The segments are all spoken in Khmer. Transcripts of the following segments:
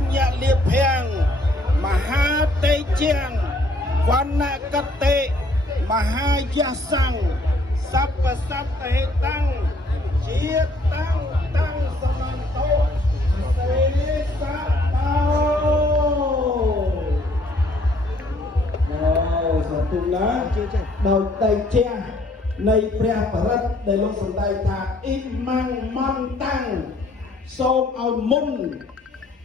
ញ្ញលាភាំងមហាតេជៀងវណ្ណកតេមហាយសង្ឃសព្វសត្វហេតាំងជាតាំងតាំងសមន្តោសេសបោសតុលាដោយតេជះនៃព្រះបរិត្តដែលលោកសម្ដែងថាអ៊ីម៉ាំងម៉ន់តាំងសូមឲ្យមុន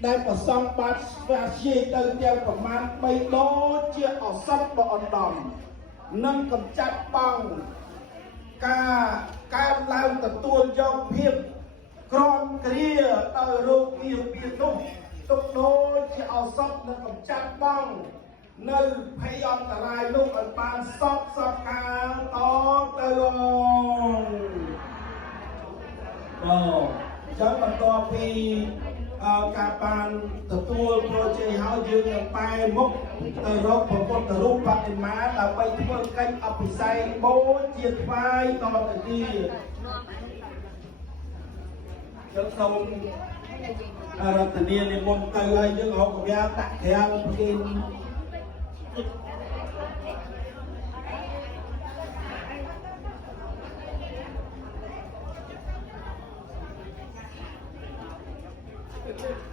ដែលប្រសំបាទស្វាជាទៅទាំងប្រមាណ3ដងជាអសត់ដ៏អណ្ដំនិងកំចាត់បងការកើនឡើងទទួលយកភាពក្រំគ្រាដោយរោគវាពីនោះទុកដូចជាអសត់និងកំចាត់បងនៅភ័យអន្តរាយនោះឲ្យបានសពកាលតទៅចឹងបន្ទាប់ពីការបានទទួលប្រជ័យហើយយើងនឹងបែរមុខទៅរកព្រះពុទ្ធរូបបដិមាដើម្បីធ្វើកិច្ចអភិសេកបូជាថ្វាយតទៅទៀតចឹងសូមរតនានិមន្តទៅហើយយើងហៅកាវតាក់ក្រាំប្រគិនThank you.